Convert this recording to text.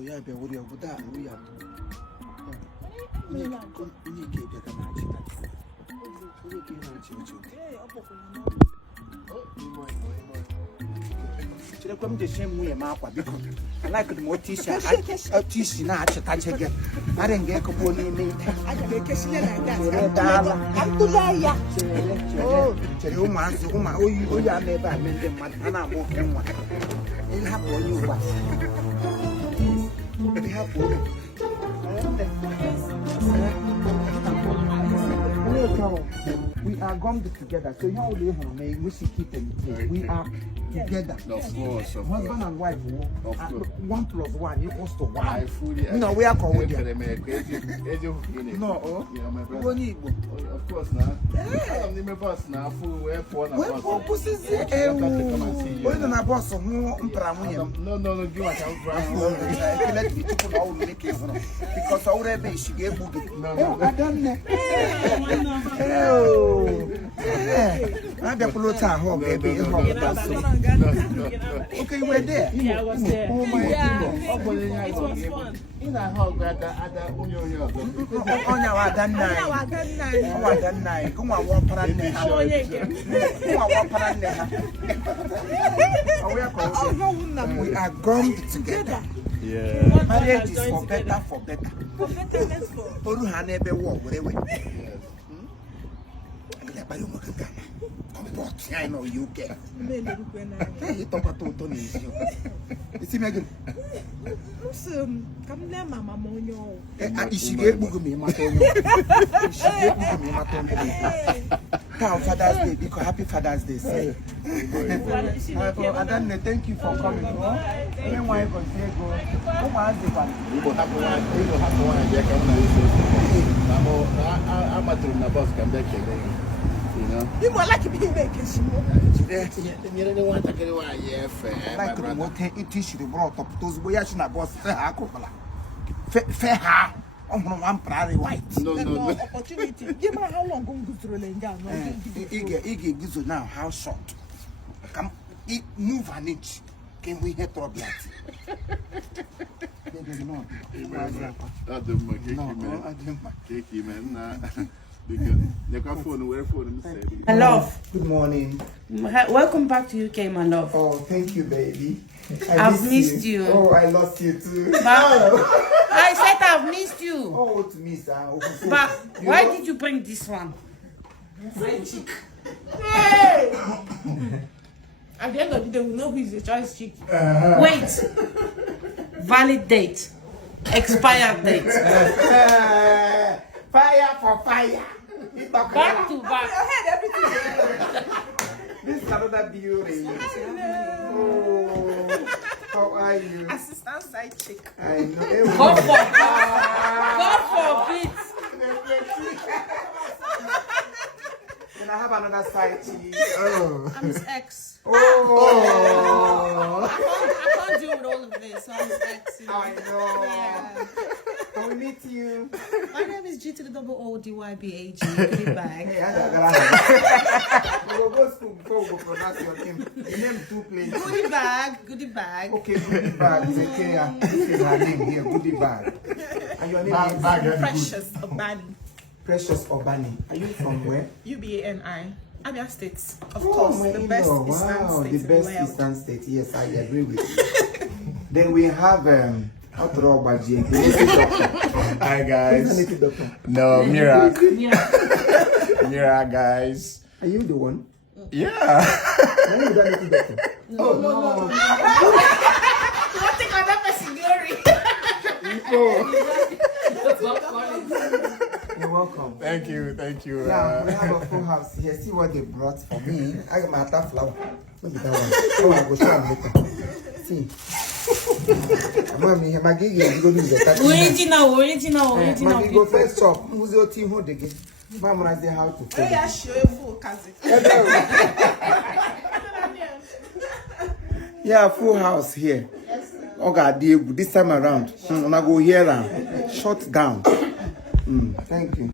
So yeah, be worry about that. We have. You come to shame me, Mark, because I like the more t-shirt. I teach now. Touch again. I didn't get a pony. I can make a sinner like that. I'm to die. Oh, you must, oh, you are never made them, and I'm walking one. It'll happen when you pass. It'll happen. We are gummed together, so you know we should keep them. We are together. Of course. Husband and wife. 1 plus 1 equals to 1. I fully agree. No, we are called. No, yeah, my brother. Of course, now. I'm the boss now. Full way for no, give because already she gave me. No, I don't know. I don't know. Baby. Okay, we're there. Yeah, I was there. Oh my God. It was fun. In a hug, I we are gummed together. Yeah. Marriage is for better, for better. For betterment I know you get. You talk about Tony. You see, Megan. Come there, Mama Monyo. She gave me my Father's Day, because happy Father's Day. Adane, thank you for coming. Anyone can say go. Come on, you will have I'm a turn bus come back again. You know, you more like being making small. You don't want to get away. Yeah, fair. Like what it is you brought up those boys in a boss. Fair ha on 1 prairie white. No. Opportunity. Give me how long go through Lenga. Iggy gives you now how short. Come move an inch. Can we hit trouble? My love. Good morning. Welcome back to UK, my love. Oh, thank you, baby. I've missed you. Oh, I lost you too. I said I've missed you. Oh, to miss. But why did you bring this one? Hey! At the end of the day, we know who is the choice chick. Wait. Valid date. Expired date. Fire for fire. Back to back. This is another beauty. Oh, how are you? Assistant side chick. I know. God forbid. Then I have another side chick. Oh. I'm his ex. Oh. I can't deal with all of this, so I'm his ex. You know? I know. Yeah. Can we meet you? My name is G to the double O DYBAG. Goodie bag. Hey, I will go school before we go pronounce your name. The name too plain. Goodie bag. Goodie bag. Okay, goodie bag. This is her name here, goodie bag. And your name is Precious Obani. Precious Obani. Are you from where? UBANI. Abia State. Of course, the best Eastern state the in best the world. Eastern state. Yes, I agree with you. Then we have Hi guys. No, Mira. Mira, guys. Are you the one? Yeah. When you done it, doctor? No. You want to take another person glory? You're welcome. Thank you. Yeah, we have a full house here. See what they brought for me. I got my top flower. Maybe that one. Oh, I go show them later. See. Mommy, Maggi, you go do the Original. Maggi, go first shop. Who's your team? Who they get? Mama, I say how to. Oh, yeah, sure, full cousin. Yeah, full house here. Yes, sir. Okay, this time around. I'm going to go here and shut down. Thank you.